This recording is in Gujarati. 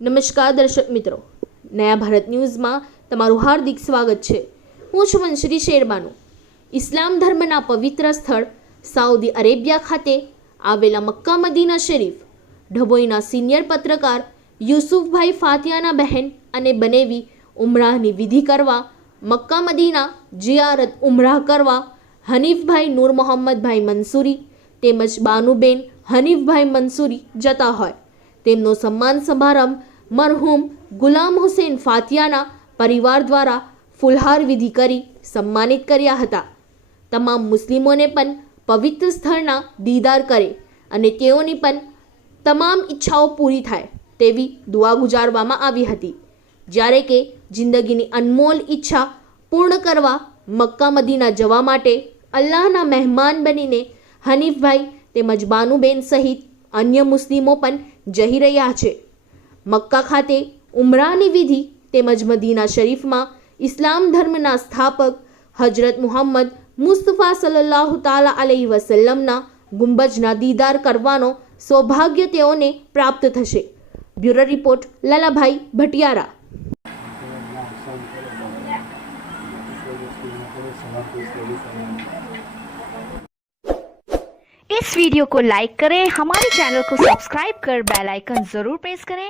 નમસ્કાર દર્શક મિત્રો, નયા ભારત ન્યૂઝમાં તમારું હાર્દિક સ્વાગત છે। હું છું મંશ્રી શેરબાનુ। ઇસ્લામ ધર્મના પવિત્ર સ્થળ સાઉદી અરેબિયા ખાતે આવેલા મક્કા મદીના શરીફ ઢબોઈના સિનિયર પત્રકાર યુસુફભાઈ ફાતિયાના બહેન અને બનેવી ઉમરાહની વિધિ કરવા મક્કા મદીના જિયારત ઉમરાહ કરવા હનીફભાઈ નૂર મોહમ્મદભાઈ મંસૂરી તેમજ બાનુબેન હનીફભાઈ મંસૂરી જતા હોય તેમનો સન્માન સમારંભ મરહૂમ ગુલામ હુસેન ફાતિયાના પરિવાર દ્વારા ફુલહાર વિધિ કરી સન્માનિત કર્યા હતા। તમામ મુસ્લિમોને પણ પવિત્ર સ્થળના દીદાર કરે અને તેઓની પણ તમામ ઈચ્છાઓ પૂરી થાય તેવી દુઆ ગુજારવામાં આવી હતી। જ્યારે કે જિંદગીની અનમોલ ઈચ્છા પૂર્ણ કરવા મક્કા મદીના જવા માટે અલ્લાહના મહેમાન બનીને હનીફભાઈ તેમજ બાનુબેન સહિત અન્ય મુસ્લિમો પણ જઈ રહ્યા છે। મક્કા ખાતે ઉમરાની વિધિ તેમજ મદીના શરીફમાં ઇસ્લામ ધર્મના સ્થાપક હજરત મુહમ્મદ મુસ્તફા સલ્લલ્લાહુ તાલા અલૈહિ વસલ્લમના ગુંબજના દીદાર કરવાનો સૌભાગ્ય તેઓને પ્રાપ્ત થશે। Bureau report Lalabhai Bhatiyara. इस वीडियो को लाइक करें, हमारे चैनल को सब्सक्राइब कर बेल आइकन जरूर प्रेस करें